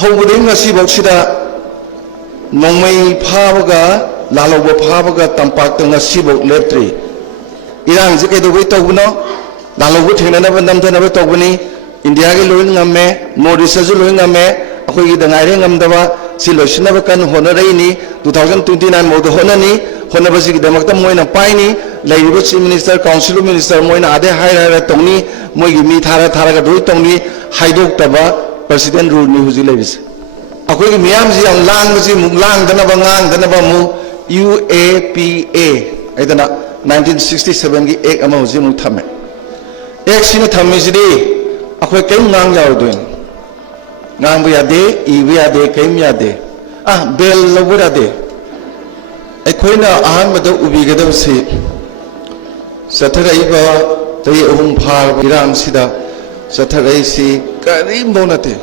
hꯧbuding ngasiboksida nongmai phabaga laloba phabaga tampakta ngasibok leptri irang je kedoi tawbuno laloba thengnaba namdhanaba tawbani india ge loin ngamme north ju loin ngamme akoi gi dangai ngamdaba si loisinaba kan honoraini 2029 mod honani honabasi gi damakta moina paini laibu chief minister council minister moina ade haira tongni moigi mi thara ga doi tongni haidok taba president rule ni huji levis akoi gi miyam ji ang lang ji muk lang dana ba ngang dana ba mu UAPA aidana 1967 gi ek ama huji mu thame ek sina thamme ji akoi kai ngang yaw doin ngang bu ya de I bu ya de kai mi ya de bel lo bu ya de aikoina ahan madu ubi gadam si satharai ba tai ahum phar iram sida satharai si karim bonate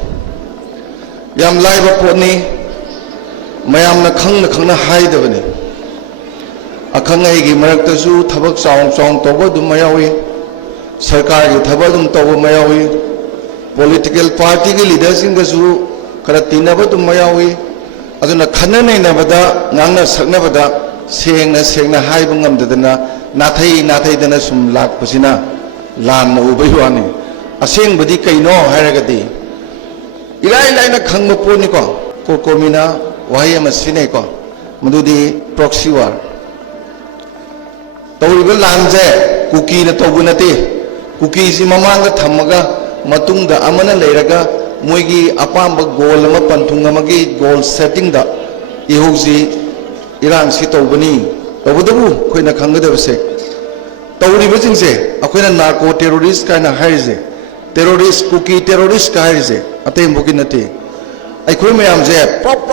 yam lai ba poni mayam na khangna haidabani akhang ai gi marak ta su thabak chong to ba dum mayawi sarkar gi thabak dum to ba mayawi political party gi leaders in ga su kara tinaba dum mayawi aduna khana nei na bada ngangna sakna bada sengna haibu ngamdadana nathai dana sum lak pusina lan na ubai wani aseng badi kaino hairagadi ilai na khangmo poni ko komina wahi ama sine ko madudi proxy war tawriba lanje kuki na tawgunate kuki si mamanga thamaga matungda amana leiraga moigi apamba goal ama panthung amagi goal setting da ihoji Iran si tawbani tawbudabu khoina khanggadabse tawriba jingse akoina narco terrorist kaina haise terrorist kuki terrorist ka haise atay muginate aikoi mayam je prop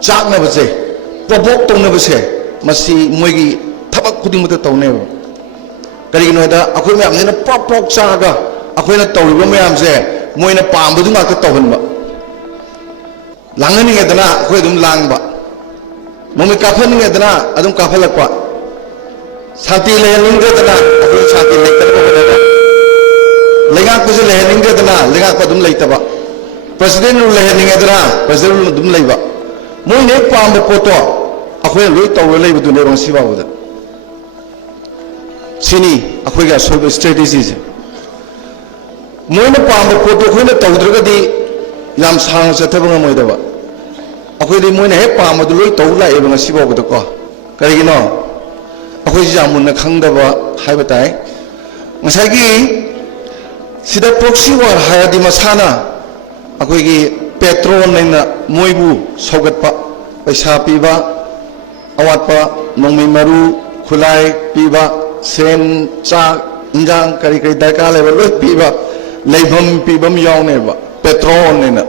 chakna base propok tongna base masi moigi thabak khuding mata tawne karigino da akoi mayam ne prop chaga akoina tawriba mayam je moina pambudu ngaka tawhanba langani ngedana akoi dum langba Mami kafan ni adana adum kafal akwa sati lehening adana adum sati lekter ko adana lenga kusi lehening adana lenga ko adum leitaba president ru lehening adana president ru adum leiba moi ne pam poto akhoi loi taw leiba du ne rong siba uda sini akhoi ga solve strategies moi ne pam poto khoi ne tawdra di yam sang sa thaba ngoi daba akhoi di moina he pam adu loi taw la e bang siba ko ko karigino akhoi jamun na khangdaba haiba tai ngasai gi sida proxy war hayadi masana akhoi gi petrol naina moibu sogatpa paisa piba awatpa nongmai maru khulai piba sen cha injang kari darka leba loi piba leibam pibam yaune ba petrol naina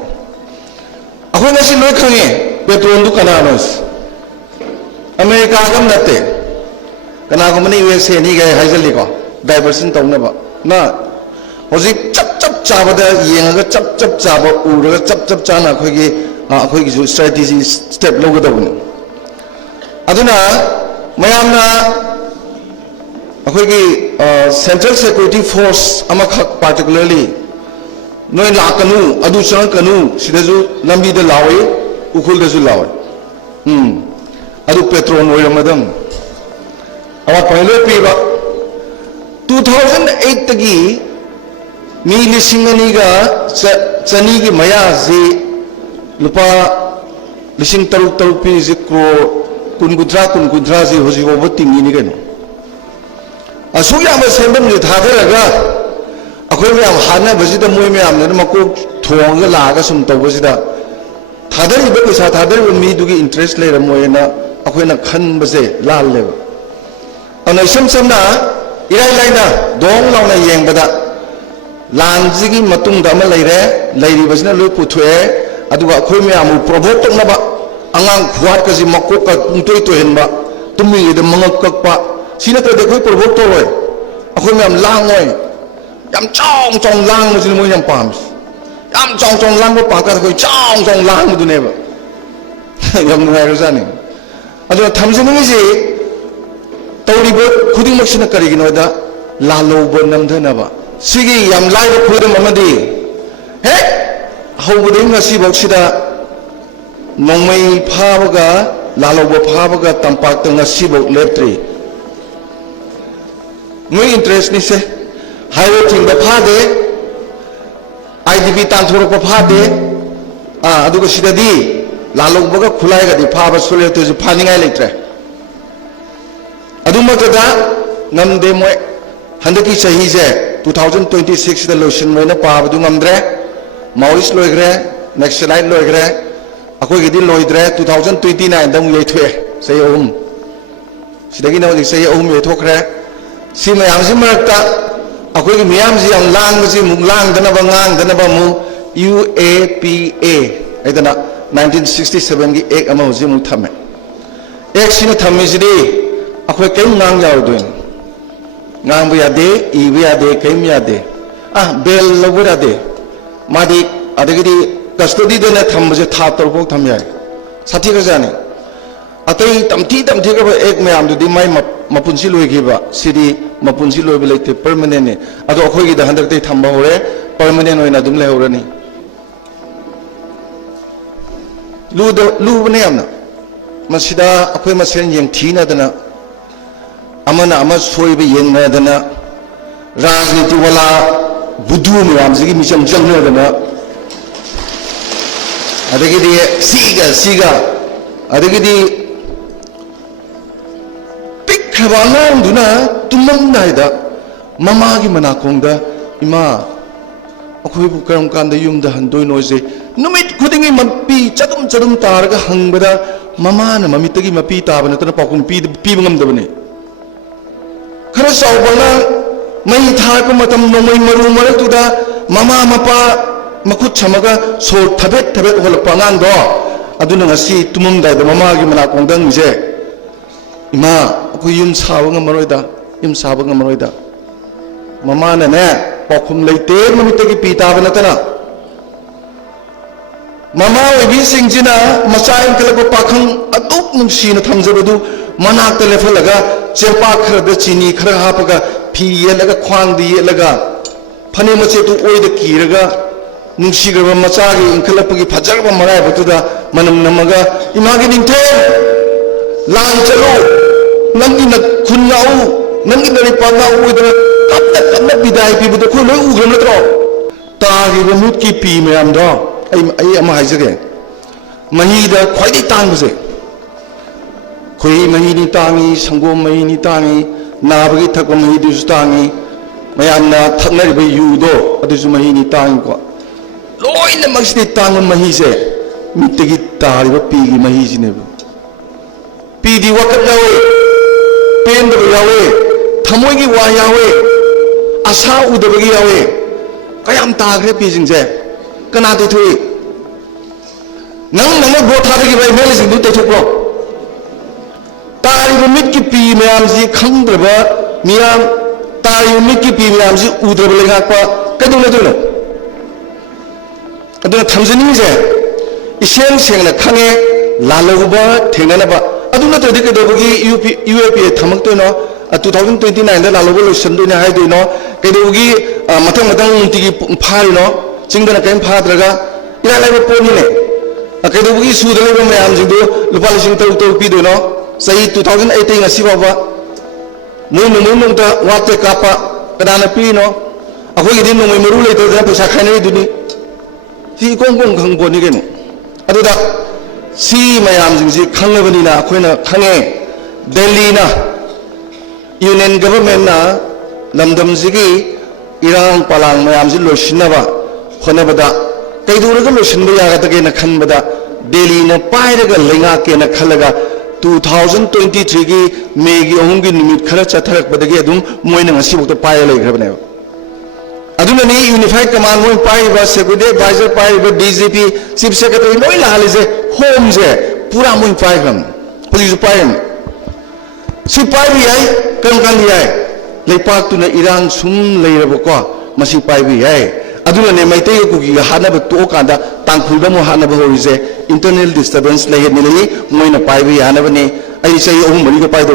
akhoi ngasi loi khange petrol du kananos america gam nate kana ko mani USA ni ga haijali ko diversion tawna ba na hoji chap chabada yenga chap chaba uraga chap chana akhoi gi strategy step logadabuni aduna mayamna akhoi gi central security force amakha particularly noi lakanu adu chang kanu sidaju lambi da lawi ukhul da ju lawi adu petrol noi ramadam awa pailo piba 2008 tagi mi lisingani ga chani gi maya ji lupa lising taru pi ji kro kun gudra ji hoji go tingi ni gano asu ya ma sembam ji thadaraga akhoi me am hana bajida moi me am ne mako thong la ga sum to bajida thadari ba pesa thadari mi du gi interest le ramoi na akhoi na khan baje lal le ana samna irai laina dong launa yeng bada lanjigi matung da ma leire leiri basna loi puthoe aduga akhoi me amu provoke tokna ba angang khuat ka ji makko ka pungtoi to henba tumi de mangak kakpa sina to de khoi provoke to roi akhoi me am langoi yam chong lang mu jil mo yam pam yam chong lang ko pang ka khoi chong lang mu du ne ba yam ngai ro jani adu thamjini ji tawriba khuding maksina karigino da lalo bo namdhana ba sigi yam lai ba khudam amadi he hꯧbuding ngasiboksida nongmai phabaga lalobo phabaga tampak tang ngasibok leptri moi interest ni se highway thing da phade IDP tanthorok phade aduga sidadi lalogboga khulai ga di phaba sule to ji phaningai leitre aduma kada ngamde moi handaki sahi je 2026 da lotion moina pabadu ngamdre Maoist loigre Naxalite loigre akoi gidi loidre 2029 dam leithwe sei sidagi na odi sei yethokre si mayam si marakta akoi gi miyam si am lang si mung lang dana ba ngang dana ba mu UAPA aidana 1967 gi ek ama hoji mu thame ek sina thamme sidi akoi kai ngang yaw doin ngang bu yade I bu yade kai mi yade bel lobu yade madi adagidi custody dena thamje tha torbo thamya sathi ga jani atai tamthi ga ba ek mayam du di mai mapunsi loi gi ba sidi mapunsi loi belate permanent ne ado akhoi gi da handak te thamba hore permanent oina dum le horani lu bne amna masida akhoi masen yeng thina dana amana ama soi be yeng na dana rajniti wala budu mayam ji gi micham jang na dana adagidi siga adagidi pikhabanang duna tumam naida mama gi manakongda ima akhoi bu karam kanda yumda handoi noise numit khudingi mapi chadum targa hangbada mama na mamitagi mapi tabana tana pakum pi bangam dabane khara sawbana mai tha ko matam nomai maru maratuda mama mapa makut chamaga so thabet hol pangang do aduna ngasi tumum dai da mama gi mana kongdang je ima ko yum sawa ngamaroida yum sawa ngamaroida mama na ne pakhum leite mamite gi pita bana tana mama webi singjina machain kala pakhang aduk nungsi na thamjabadu manak te lefalaga chepa khara da chini khara hapaga phi yelaga khwang di yelaga phane mache tu oida kiraga nungsigraba machagi inkhalappagi phajarba marai batuda manam namaga imagi ningthe lang chalo nangi na khunau nangi dari pangau udra kapna bidai pi budo khoi loi ugram natro tagi ba mut ki pi mayam do ai ama haijage mahi da khoi dai tang buse khoi mahi ni tangi sangom mahi ni tangi nabagi thakwa mahi du tangi mayam na thaknari ba yu do adu mahi ni tangi ko loina magsidi tangon mahi se mitegi tariba pigi mahi sine pidi wakat yawe pendo yawe thamoi gi wa yawe asa udabagi yawe kayam tagre pijing je kana te thui nang bo thadagi bai mele sing te thukro tariba mit ki pi mayam ji khangdraba miyam tariba mit ki pi mayam ji udraba lengak pa kadung le aduna thamjani je iseng sengna khange laloba thenganaba aduna to dik dogi UAPA thamak to no 2029 da laloba lotion do na hai do no kedogi matang tigi phari no chingdana kaim phadraga ila laiba poni ne kedogi sudale ba mayam jing do lupa lising to pi do no sai 2018 ngasi baba mun ta wate kapa kadana pi no akoi din no meru le to da pesa khanai duni si kong khang boni gen aduda si mayam jing si khangabani na akhoi na khange Delhi na union government na lamdam jigi irang palang mayam ji loshinaba khonabada kaiduraga loshinba yaga tage na khanbada Delhi na pairaga lenga ke na khalaga 2023 gi megi ohungi nimit khara chatharak badagi adum moina ngasi bokta paia legrabane aduna ni unified command moi pai ba security advisor pai ba DGP chief secretary noi la halize home je pura moi pai gram police pai si pai bi ai kan li ai leipak tu na irang sum leirabo ko masi pai bi ai aduna ne maitei ku gi hana ba to kanda tangkhul da mo hana ba horize internal disturbance le ni le moi na pai bi hana ba ni ai sei ohum bari ko pai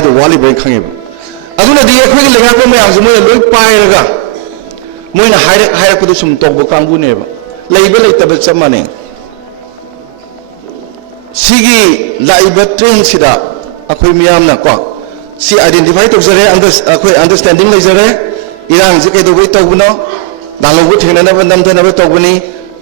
do wali ba khange aduna di akhoi lenga ko mayam jmo loi pairaga मोइना हायरकपदो सुम तौब कांगुनेबा लैबा लैतबा चप माने सिगी लाइबा ट्रेन सिदा अखोय मियामना को सी आइडेंटिफाई तौजरे अखोय अंडरस्टैंडिंग लेजरे इरांग जे कैदोबै तौबनो दालौबो थेंनानबा नमथनबा तौबनी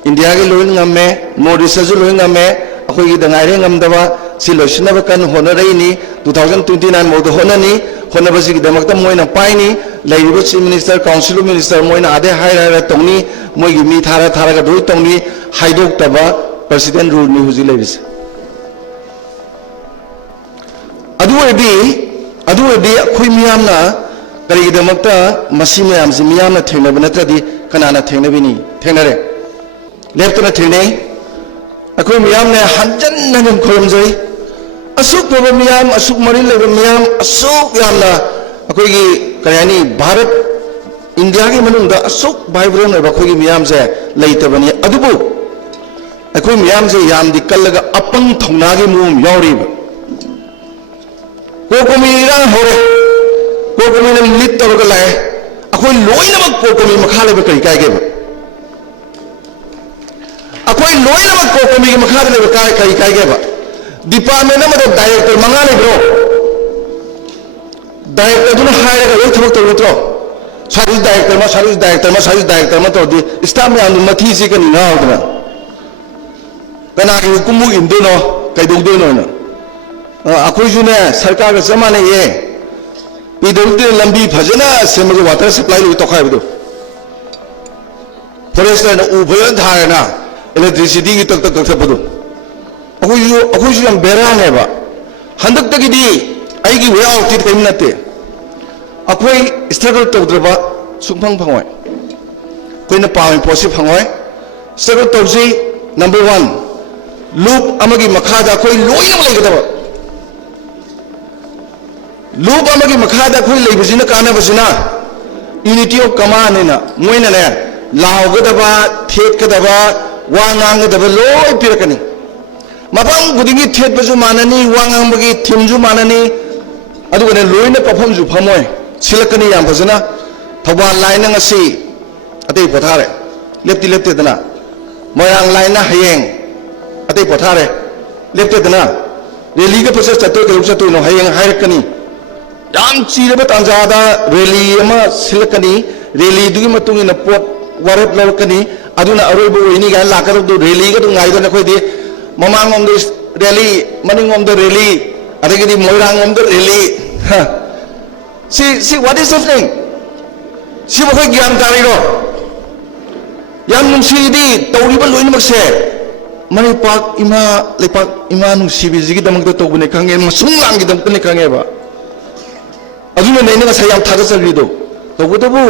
इंडिया के लोइन ngame नॉर्थ ईस्ट जो लोइन ngame अखोय गी दंगाइरे ngमदबा सी लोइसनबा कन होनरैनी 2029 मोदो होननी होनबसी की दमकता मोइना पाइनी लैरिबो चीफ मिनिस्टर काउंसिल मिनिस्टर मोइना आदे हायरा तौनी मोइगी मी थारा का दोई तौनी हाइदोक्तबा प्रेसिडेंट रूल नि हुजि लैबिस अदुएदी अखोय मियामना करिगी दमकता मसी मयाम से मियामना थेंनबा नत्रदि कनाना थेंनबिनी थेंनरे लेफ्टना थेंनै अखोय मियामने हंजन हंजन खोरमजै असुक तोबा मियाम असुक मरि लेबा मियाम असुक यामना अखोयगी कयानी भारत इंडिया के मनुंगदा असुक वाइब्रेंट ओइबा अखोयगी मियाम से लेइतबनी अदुबु अखोय मियाम से यामदि कल्लगा अपंग थौनागी मुम यावरिबा कोकोमीरा होरे कोकोमीने लिट तौरगा लाए अखोय लोइनमक कोकोमी मखा लेबा करि कायगेबा अखोय लोइनमक कोकोमी मखा लेबा करि कायगेबा डिपार्टमेंट में डायरेक्टर मंगा लेब्रो डायरेक्टर दुना हायरगा लोइ थबक तौरत्रो सर्विस डायरेक्टर मा तौदि स्टाफ में आनु मथि से कनि नावदना कनागी हुकुमु इंदुनो कैदौदुनो ना अखोयजुने सरकार का जमाने ये पीडब्ल्यूडी लंबी फजना सेमगे वाटर सप्लाई लो तोखायबदो फॉरेस्टर न उभयन धारना इलेक्ट्रिसिटी की तक थबदो अखोयजु यम बेरानेबा हंदक्तगिदी आइगी वे आउटफिट कइम नते अखोय स्ट्रगल तौद्रबा सुंफंग फंगोय कोइना पावे पोसि फंगोय स्ट्रगल तौजी नंबर 1 लूप अमगी मखादा अखोय लोइना लेगदबा लूप अमगी मखादा अखोय लेबजिना कानाबसिना यूनिटी ऑफ कमांड ने मोइना ने लावगदबा थेटगदबा वा nganगदबा लोय पिरकनी मफम गुदिंगी थेटबजु माननी वा nganबगी थिमजु माननी अदुगने लोइना पफमजु फमोय सिलकनी याम फजना थौबा लाइन ngasi अतै पथारे लेप्ति दना मोयांग लाइन हयेंग अतै पथारे लेप्ति दना रैली के प्रोसेस चतो के चतो नो हयेंग हायरकनी याम चीरबा तांजादा रैली अमा सिलकनी रैली दुगी मतुंगिना पोट वारेप लौकनी अदुना अरोइबो ओइनी गा लाकरदु रैली गा दु ngaइदना खोइदि ममांग ओम रैली मनिंग ओम द रैली अदगिदि मोइरांग ओम द rally See what is happening? See what we gyam tariro. Yam nungsidi tawriba loinmak se. Mani pak ima lepak ima nungsibi zigi damang to tawbune kange masung langi dam tane kange ba. Aduna nei na sayam thaga sagrido. Tawbudabu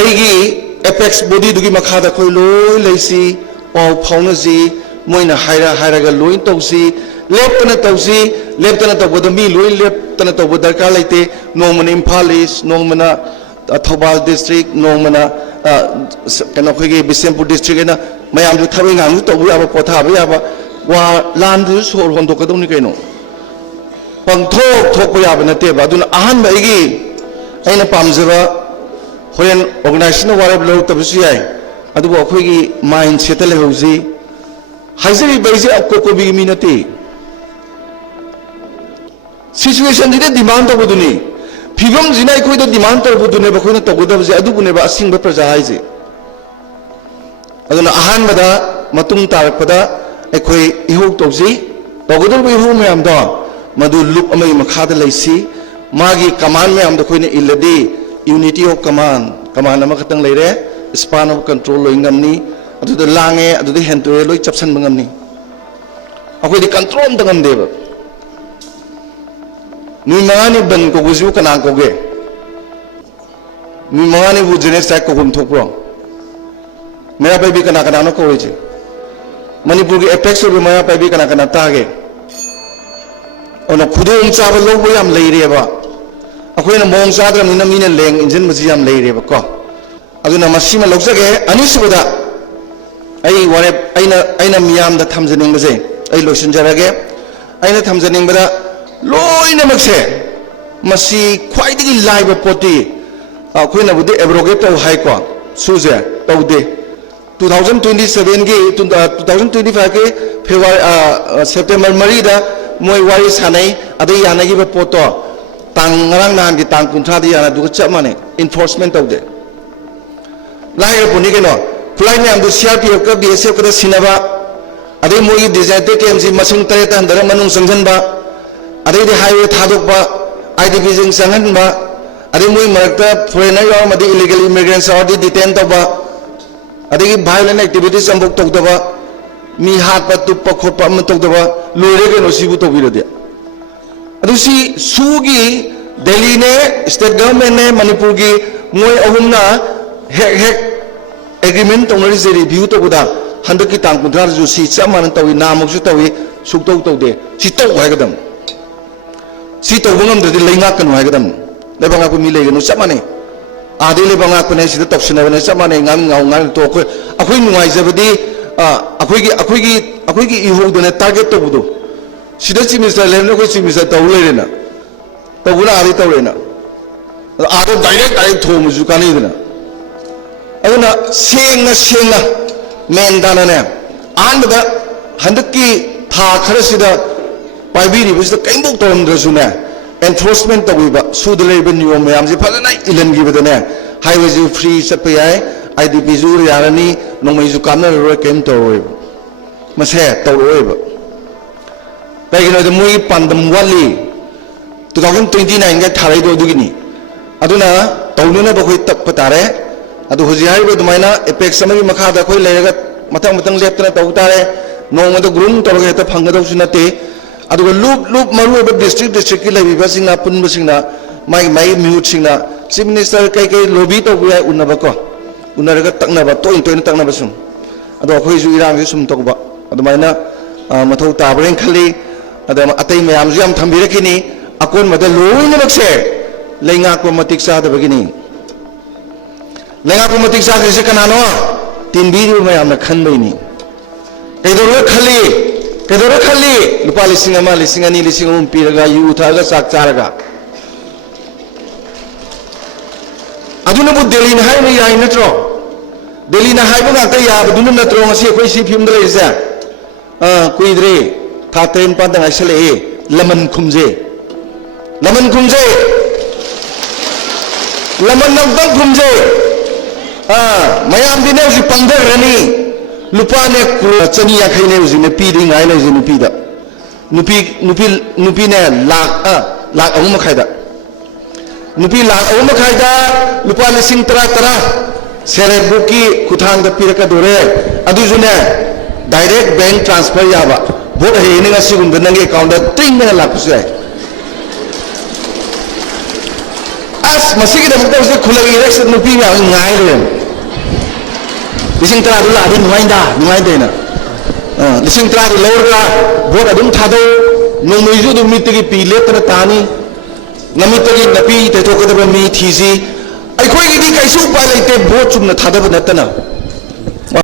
aigi apex body dugi makhada khoi loi leisi pau phaunaji moina haira ga loin tawsi लेप्तना तौसी लेप्तना तौबद मी लोई लेप्तना तौब दरकार लेते नोमना Imphal east नोमना Thoubal district नोमना कनो खगे बिसेमपुर district ना मयाम जो थबे गांगु तौबु याबा पोथाबा याबा वा लांदु सोर होंदोकदौनि canoe पंगथोक थोकबा याबा नतेबा अदुना अहन बाइगी अइना पामजबा होरेन organisation वारब लो तबसु याय अदुबो अखोगी mind set लेहौजी हाइजरी बाइजे अकोकोबी मिनती situation जिने डिमांड तौबदुनी फिगम जिना अखोइदा डिमांड तौबदुने बखोइना तौगदबजे अदुबुनेबा असिंगबा प्रजा हाइजे अदुना अहानबदा मतुंग तारकपदा अखोइ इहौ तौजी तौगदब इहौ मयामदा मदु लुप अमई मखादा लैसी मागी कमांड मयामदा खोइना इल्लदी यूनिटी ऑफ कमांड अमा खतंग लेरे स्पान ऑफ कंट्रोल लोइंगमनी अदुदा लांगे अदुदा हेंटोए लोइ चपसन बंगमनी अखोइदि कंट्रोल तंगमदेबा नुई मंगानी बन को गुजु कना कोगे नुई मंगानी बु जेनेस टाइक को हम थोप्रो मेरा पे भी कना न कोइजे मणिपुर की एपेक्स ओबे मेरा पे भी कना तागे ओनो खुदोंग चाबा लोबो याम लेरेबा अखोइना मोंग चाद्रमनिना मीना लेंग इंजन मजी याम लेरेबा को अदुना मसीमा लौजगे अनिसुबदा आई वारे आइना मियाम दा थमजनिंगबजे आई लोइसनजरगे आइना थमजनिंगबदा लोइनमकसे मसी ख्वाइदगी लाइबा पोटी ꯑꯩꯈꯣꯏꯅꯕꯨꯗꯤ ꯑꯦꯕ꯭ꯔꯣꯒꯦꯠ ꯇꯧ ꯍꯥꯏꯀꯣ ꯁꯨꯁꯦ ꯇꯧꯗꯦ 2027 ꯒꯤ 2025 ꯒꯤ ꯐꯦꯕ꯭ꯔꯨꯋꯥꯔꯤ ꯁꯦꯞꯇꯦꯝꯕꯔ 4ꯗ ꯃꯣꯏ ꯋꯥꯔꯤ ꯁꯥꯟꯅꯩ ꯑꯗꯩ ꯌꯥꯅꯈꯤꯕ ꯄꯣꯠꯇꯣ ꯇꯥꯡ ꯉꯔꯥꯡ ꯅꯍꯥꯟꯒꯤ ꯇꯥꯡ 30ꯗ ꯌꯥꯅꯗꯨꯒ ꯆꯞ ꯃꯥꯟꯅꯩ ꯏꯟꯐꯣꯔꯁꯃꯦꯟ ꯇꯧꯗꯦ ꯂꯥꯏꯔꯕꯅꯤ ꯀꯩꯅꯣ ꯈꯨꯠꯂꯥꯏ ꯃꯌꯥꯝꯗꯨ CRPF ꯀ BSF ꯀꯗ ꯁꯤꯟꯅꯕ ꯑꯗꯩ ꯃꯣꯏꯒꯤ ꯗꯤꯖꯥꯏꯟꯇꯦꯠ ꯀꯦꯝꯁꯤ ꯃꯁꯤꯡ 8ꯇ ꯍꯟꯊꯔ ꯃꯅꯨꯡ ꯆꯪꯁꯤꯟꯕ ꯑꯗꯩꯗꯤ ꯍꯥꯏꯋꯦ ꯊꯥꯗꯣꯛꯄ IDPꯁꯤꯡ ꯆꯪꯍꯟꯕ ꯑꯗꯩ ꯃꯣꯏ ꯃꯔꯛꯇ ꯐꯣꯔꯦꯅꯔ ꯌꯥꯎꯔꯝꯃꯗꯤ ꯏꯂꯤꯒꯦꯜ ꯏꯃꯤꯒ꯭ꯔꯦꯟꯠꯁ ꯌꯥꯎꯔꯗꯤ ꯗꯤꯇꯦꯟ ꯇꯧꯕ ꯑꯗꯒꯤ ꯚꯥꯏꯑꯣꯂꯦꯟ ꯑꯦꯛꯇꯤꯚꯤꯇꯤꯁ ꯑꯃꯐꯥꯎ ꯇꯧꯗꯕ ꯃꯤ ꯍꯥꯠꯄ ꯇꯨꯞꯄ ꯈꯣꯠꯄ ꯑꯃ ꯇꯧꯗꯕ ꯂꯣꯏꯔꯦ ꯀꯩꯅꯣ ꯁꯤꯕꯨ ꯇꯧꯕꯤꯔꯗꯤ ꯑꯗꯨ ꯁꯤ ꯁꯨꯒꯤ ꯗꯦꯜꯂꯤꯅꯦ ꯁ꯭ꯇꯦꯠ ꯒꯚꯔꯟꯃꯦꯟꯠꯅꯦ ꯃꯅꯤꯄꯨꯔꯒꯤ ꯃꯣꯏ ꯑꯍꯨꯝꯅ ꯍꯦꯛ एग्रीमेंट तौनरिसे रिव्यू तौबदा हंदकी तांग 30 सी चप मान तौई नामकसु तौई सुक्तौ तौदे सी तौ हायगदम सी तौबंगमद्रदि लेंगाकनु हायगदम लेबंगाकु मी लेगनु चप माने आदि लेबंगाकु ने सिदा तौसनबने चप माने ngang ngang तो अखोय नुवाइजबदि अखोयगी इहोदने टारगेट तौबदो सिदा चीफ मिनिस्टर लेन अखोय चीफ मिनिस्टर तौ लेरेना तौबना आदि तौरेना आदो डायरेक्ट थोमजु कानेदना अदुना सेंगना मेन दानाने आनबदा हंदकी था खरसिदा पाइबिरिबसिदा कैमबो तोरमद्रसुने एनफोर्समेंट तौबा सुद लेबा नियम मयामसे फजना इलनगिबदने हाईवे जु फ्री चप याय IDP जु यारनी नोमैजु कामना रो केम तौरोय मसे तौरोयबा कइगिनो मोई पांदम वाली 2029 गे थाराइदो दुगिनी अदुना तौनुना बखोय तक तारे अदु हुजी हाइबो दुमाइना एपेक्स अमगी मखादा खोय लेरगा मतंग मतंग लेप्तना तौ तारे नोंगमद ग्रुम तौरगे त फंगदौसु नते अदुगा लूप मरुब डिस्ट्रिक्ट की लेबिबा सिंगना पुनबा सिंगना माई म्यूट सिंगना चीफ मिनिस्टर कई लोबी तौबा उन्नबको उन्नरगा तकनबा तोइन तकनबा सुम अदो अखोय जु इरांग सुम तौबा अदुमाइना मथौ ताबरेन खली अदम अतै मयाम जु याम थंबिरकिनी अकोन मद लोइनमक्से लेंगाको मतिक सादबगिनी लेंगाको मतिक सादसे कनानो तिनबीरु मयामना खनबैनी कदोर खली लुपा लिसिंग अमा लिसिंग अनि लिसिंग उम पीरगा यु थागा चाक चारगा अदुना बु दिल्ली न हाय याय नत्रो दिल्ली न हाय बगा याबदुना नत्रो ngasi अखोय सि फिल्म दलेसे कुइद्रे था 3 पान दंग आइसले लमन खुमजे लमन नंदं खुमजे मयाम दिने उसी पंदर रनी लुपा ने चनी याखै ने उसी ने पीदी ngai ले उसी नुपी दा नुपी ने लाख अहु मखाइदा नुपी लाख अहु मखाइदा लुपा लिसिंग तरा सेरे बुकी खुथांग दा पीरका दोरे अदु जुने डायरेक्ट बैंक ट्रांसफर याबा भोट हे ने ngasi गुम नंगे अकाउंट दा ट्रिंग ने लाखसु है अस मसीगी दा मक्ता उसे खुलगी इलेक्शन नुपी में ngai ले लिसिंग तरा दुला अदि नुवाइ देना लिसिंग तरा दु लौरगा भोट अदुम थादो नोमैजु दु मितगी पी लेतना तानी नमितगी नपी तेथोकदब मी थीसी अखोयगी कैसु उपाय लेते भोट चुमना थादब नतना